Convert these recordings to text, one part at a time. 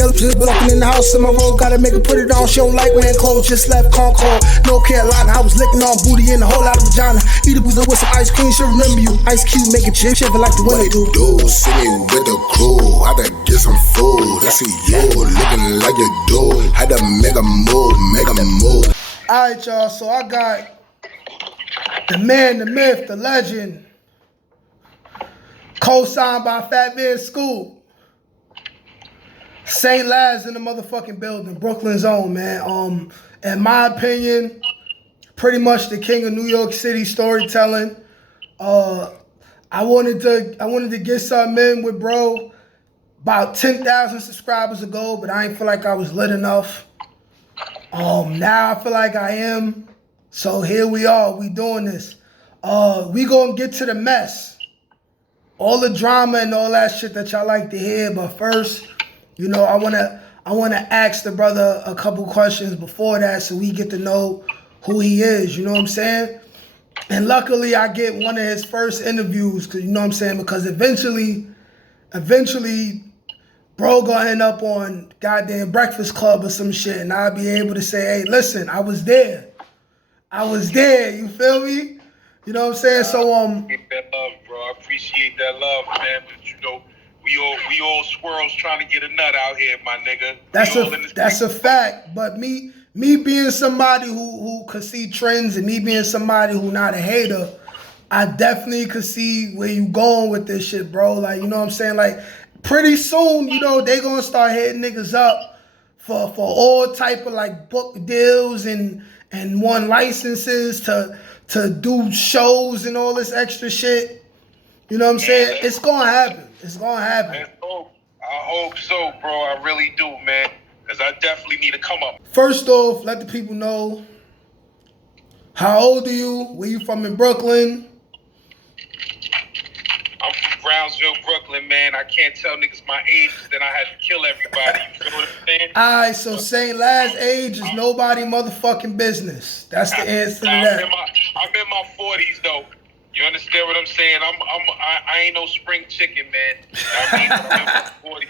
Yellow just blocking in the house in my road. Gotta make her put it on. She don't like wearing clothes. Just left Concord, North Carolina. I was licking on booty and a whole lot of vagina. Eat a boozer with some ice cream. She'll remember you. Ice Cube make it chip, shiver like the winter do. See me with the crew. I done get some food. I see you looking like you do. Had to make a move, make a move. Alright, y'all. So I got the man, the myth, the legend, co-signed by Fat Man Scoop. St. Laz in the motherfucking building, Brooklyn's own, man. In my opinion, pretty much the king of New York City storytelling. I wanted to get something in with bro about 10,000 subscribers ago, but I ain't feel like I was lit enough. Now I feel like I am. So here we are, we doing this. We gonna get to the mess. All the drama and all that shit that y'all like to hear, but first, you know, I wanna ask the brother a couple questions before that so we get to know who he is, you know what I'm saying? And luckily I get one of his first interviews, cause you know what I'm saying, because eventually, bro gonna end up on goddamn Breakfast Club or some shit, and I'll be able to say, hey, listen, I was there, you feel me? You know what I'm saying? So Appreciate that love, bro. I appreciate that love, man. But you know, we all squirrels trying to get a nut out here, my nigga. That's a fact. But me being somebody who could see trends, and me being somebody who not a hater, I definitely could see where you going with this shit, bro. Like, you know what I'm saying? Like, pretty soon, you know, they gonna start hitting niggas up for all type of like book deals and one licenses to do shows and all this extra shit. You know what I'm saying? It's gonna happen. It's gonna happen. I hope so, bro. I really do, man. Because I definitely need to come up. First off, let the people know, how old are you? Where you from in Brooklyn? I'm from Brownsville, Brooklyn, man. I can't tell niggas my age, then I had to kill everybody. You feel what I'm saying? Alright, so St. Laz age is nobody motherfucking business. That's the answer to that. I'm in my 40s, though. You understand what I'm saying? I ain't no spring chicken, man. I'm in my 40s.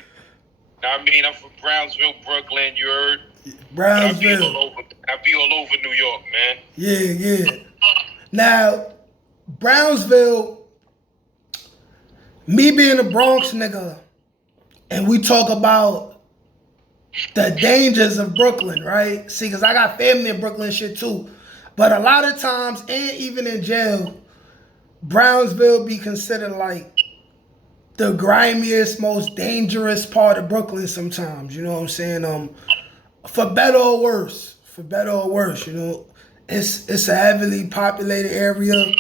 I'm from Brownsville, Brooklyn. You heard? Brownsville. I be all over New York, man. Yeah. Now, Brownsville, me being a Bronx nigga, and we talk about the dangers of Brooklyn, right? See, because I got family in Brooklyn and shit too. But a lot of times, and even in jail, Brownsville be considered like the grimiest, most dangerous part of Brooklyn sometimes, you know what I'm saying? For better or worse, you know, it's a heavily populated area,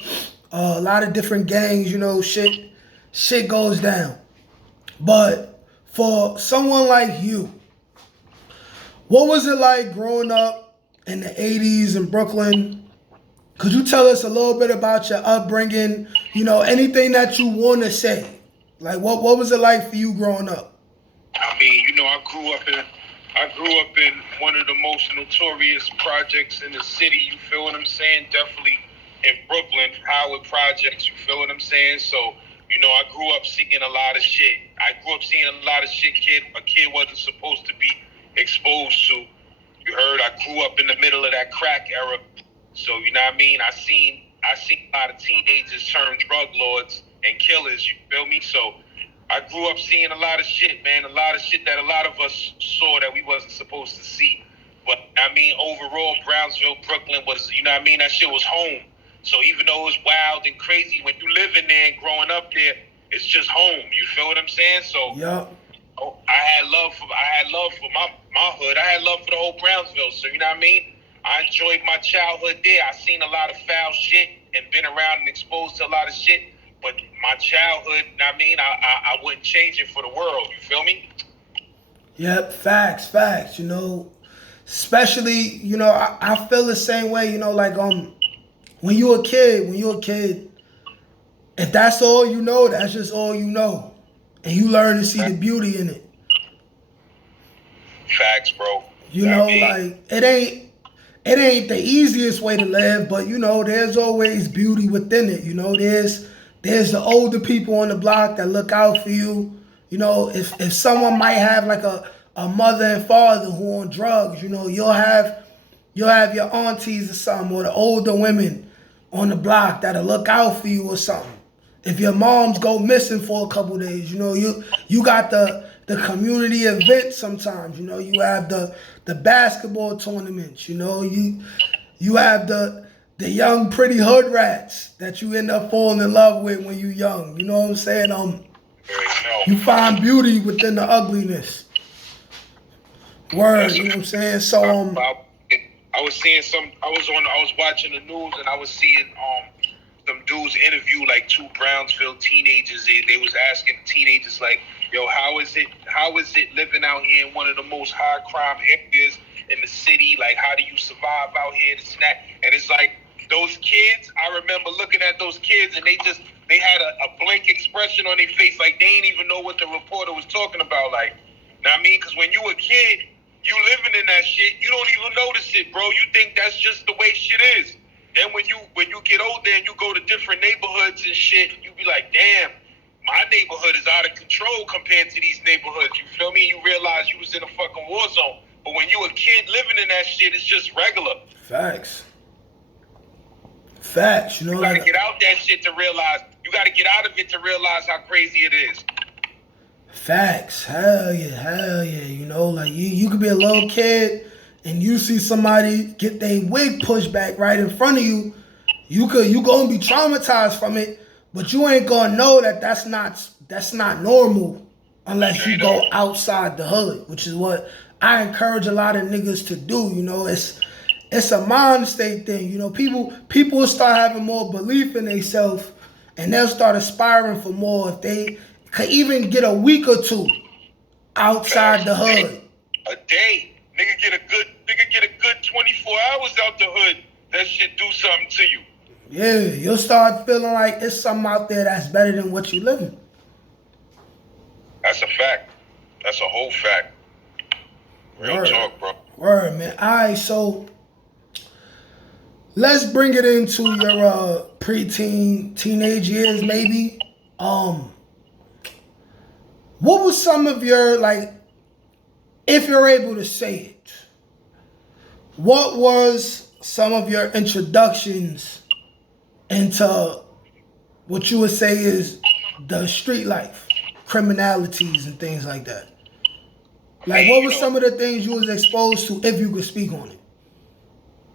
a lot of different gangs, you know, shit goes down. But for someone like you, what was it like growing up in the 80s in Brooklyn? Could you tell us a little bit about your upbringing, you know, anything that you want to say? Like, what was it like for you growing up? I mean, you know, I grew up in one of the most notorious projects in the city. You feel what I'm saying? Definitely in Brooklyn, Howard Projects. You feel what I'm saying? So, you know, I grew up seeing a lot of shit. A kid wasn't supposed to be exposed to. You heard? I grew up in the middle of that crack era. So, you know what I mean? I seen a lot of teenagers turn drug lords and killers, you feel me? So I grew up seeing a lot of shit, man. A lot of shit that a lot of us saw that we wasn't supposed to see. But I mean, overall, Brownsville, Brooklyn was, you know what I mean? That shit was home. So even though it was wild and crazy, when you live in there and growing up there, it's just home. You feel what I'm saying? So yeah. I had love for my hood. I had love for the whole Brownsville. So you know what I mean? I enjoyed my childhood there. I seen a lot of foul shit and been around and exposed to a lot of shit. But my childhood, I mean, I wouldn't change it for the world. You feel me? Yep, facts. You know, especially, you know, I feel the same way. You know, like when you're a kid, if that's all you know, that's just all you know, and you learn to see the beauty in it. Facts, bro. You know, like it ain't the easiest way to live, but you know, there's always beauty within it. You know, there's the older people on the block that look out for you. You know, if someone might have like a a mother and father who on drugs. You know, you'll have your aunties or something, or the older women on the block that'll look out for you or something. If your moms go missing for a couple days, you know, you got the community events sometimes. You know, you have the basketball tournaments. You know, you have the young pretty hood rats that you end up falling in love with when you young. You know what I'm saying? You find beauty within the ugliness. Word, you know what I'm saying? So I was seeing I was watching the news and I was seeing some dudes interview like two Brownsville teenagers. They was asking teenagers like, yo, how is it living out here in one of the most high crime areas in the city? Like, how do you survive out here? This and that. And it's like those kids, I remember looking at those kids and they had a blank expression on their face, like they didn't even know what the reporter was talking about. Like, know what I mean? Because when you a kid, you living in that shit, you don't even notice it, bro. You think that's just the way shit is. Then when you get older and you go to different neighborhoods and shit, you be like, damn, my neighborhood is out of control compared to these neighborhoods. You feel me? You realize you was in a fucking war zone. But when you a kid living in that shit, it's just regular. Facts, you know. You gotta get out that shit to realize. You gotta get out of it to realize how crazy it is. Facts, hell yeah. You know, like you could be a little kid and you see somebody get their wig pushed back right in front of you. You gonna be traumatized from it, but you ain't gonna know that that's not normal unless you go outside the hood, which is what I encourage a lot of niggas to do. You know, it's a mind state thing. You know, people will start having more belief in themselves and they'll start aspiring for more if they could even get a week or two outside the hood. A day. Nigga get a good 24 hours out the hood. That shit do something to you. Yeah, you'll start feeling like it's something out there that's better than what you living. That's a fact. That's a whole fact. Real talk, bro. Word, man. All right, so let's bring it into your preteen, teenage years, maybe. What was some of your, like, if you're able to say it, what was some of your introductions into what you would say is the street life, criminalities and things like that? Like, what were some of the things you was exposed to, if you could speak on it?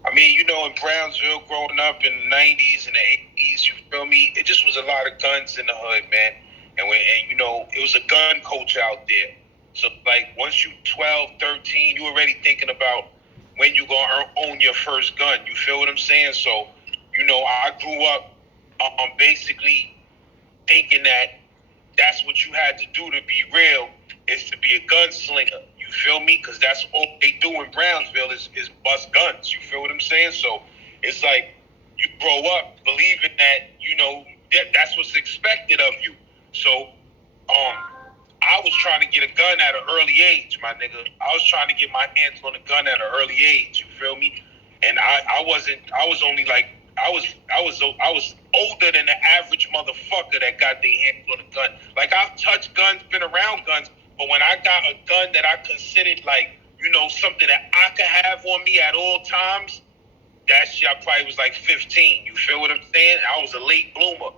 I mean, you know, in Brownsville, growing up in the 90s and the 80s, you feel me? It just was a lot of guns in the hood, man. And you know, it was a gun culture out there. So, like, once you 12, 13, you already thinking about when you gonna own your first gun. You feel what I'm saying? So, you know, I grew up basically thinking that that's what you had to do to be real, is to be a gunslinger. You feel me? Because that's all they do in Brownsville is bust guns. You feel what I'm saying? So it's like you grow up believing that, you know, that's what's expected of you. So I was trying to get a gun at an early age, my nigga. I was trying to get my hands on a gun at an early age. You feel me? And I was older than the average motherfucker that got their hands on a gun. Like, I've touched guns, been around guns, but when I got a gun that I considered, like, you know, something that I could have on me at all times, that shit, I probably was like 15. You feel what I'm saying? I was a late bloomer.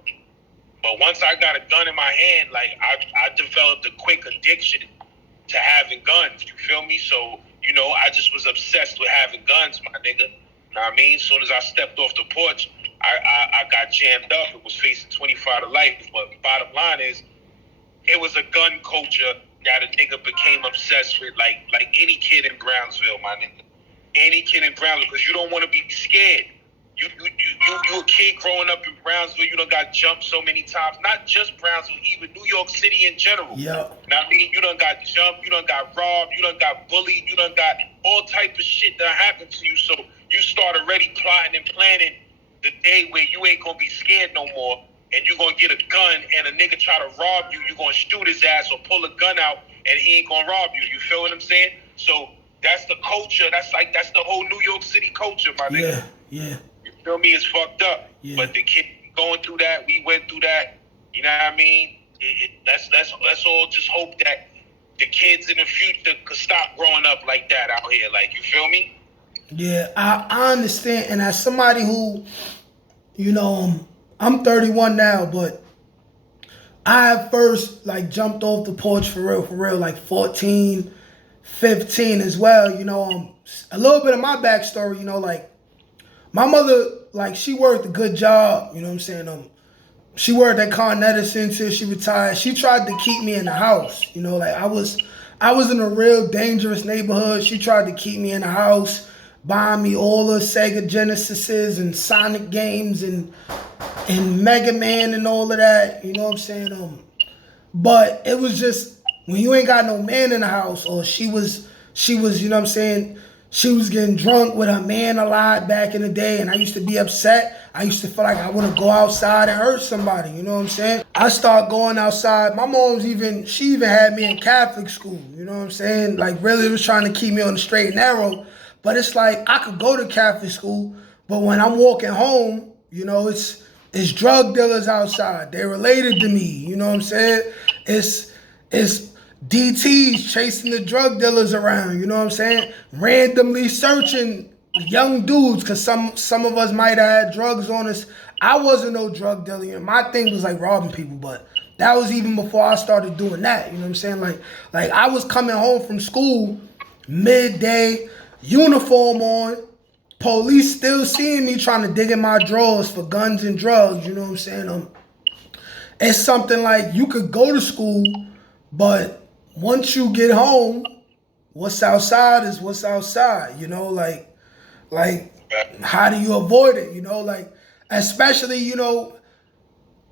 But once I got a gun in my hand, like, I developed a quick addiction to having guns. You feel me? So, you know, I just was obsessed with having guns, my nigga. You know what I mean? As soon as I stepped off the porch, I got jammed up. It was facing 25 to life. But bottom line is, it was a gun culture that a nigga became obsessed with, like any kid in Brownsville, my nigga. Any kid in Brownsville, because you don't want to be scared. You a kid growing up in Brownsville, you done got jumped so many times. Not just Brownsville, even New York City in general. Yeah. Now, I mean, you done got jumped, you done got robbed, you done got bullied, you done got all type of shit that happened to you. So you start already plotting and planning the day where you ain't gonna be scared no more, and you're gonna get a gun and a nigga try to rob you, you're gonna shoot his ass or pull a gun out and he ain't gonna rob you. You feel what I'm saying? So that's the culture. That's the whole New York City culture, my nigga. Yeah. You feel me? It's fucked up. Yeah. But the kid going through that, we went through that. You know what I mean? Let's all just hope that the kids in the future could stop growing up like that out here. Like, you feel me? Yeah, I understand. And as somebody who, you know, I'm 31 now, but I have first like jumped off the porch for real, like 14, 15 as well. You know, a little bit of my backstory, you know, like my mother, like she worked a good job, you know what I'm saying? She worked at Con Edison until she retired. She tried to keep me in the house, you know, like I was in a real dangerous neighborhood. She tried to keep me in the house, buying me all the Sega Genesises and Sonic games and Mega Man and all of that, you know what I'm saying? But it was just when you ain't got no man in the house, or she was, you know what I'm saying, she was getting drunk with her man a lot back in the day, and I used to be upset. I used to feel like I want to go outside and hurt somebody, you know what I'm saying? I started going outside. My mom's she even had me in Catholic school, you know what I'm saying? Like really was trying to keep me on the straight and narrow. But it's like I could go to Catholic school, but when I'm walking home, you know, it's drug dealers outside. They're related to me, you know what I'm saying? It's DTs chasing the drug dealers around, you know what I'm saying? Randomly searching young dudes, because some of us might have had drugs on us. I wasn't no drug dealer. My thing was like robbing people, but that was even before I started doing that, you know what I'm saying? Like I was coming home from school, midday, uniform on, police still seeing me trying to dig in my drawers for guns and drugs, you know what I'm saying? It's something like you could go to school, but once you get home, what's outside is what's outside, you know, like how do you avoid it, you know, like especially, you know,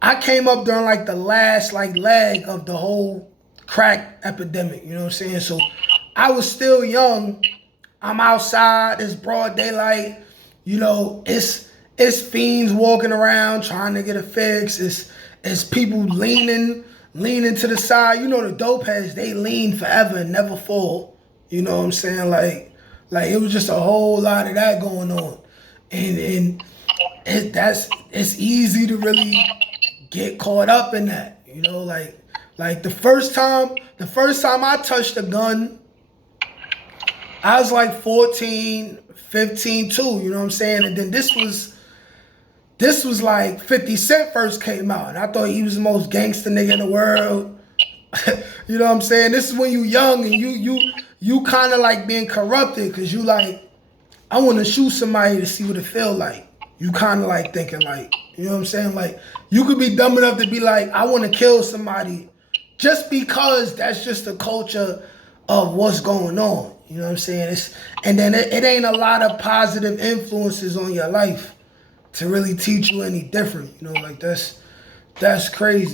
I came up during like the last like leg of the whole crack epidemic, you know what I'm saying? So I was still young. I'm outside, it's broad daylight, you know, it's fiends walking around trying to get a fix. It's people leaning to the side. You know, the dope heads, they lean forever and never fall. You know what I'm saying? Like it was just a whole lot of that going on. And it's easy to really get caught up in that. You know, like the first time I touched a gun, I was like 14, 15 too, you know what I'm saying? And then this was like 50 Cent first came out, and I thought he was the most gangster nigga in the world. You know what I'm saying? This is when you young and you kind of like being corrupted, because you like, I want to shoot somebody to see what it feel like. You kind of like thinking like, you know what I'm saying? Like you could be dumb enough to be like, I want to kill somebody just because that's just the culture of what's going on. You know what I'm saying? And then it ain't a lot of positive influences on your life to really teach you any different. You know, like that's crazy.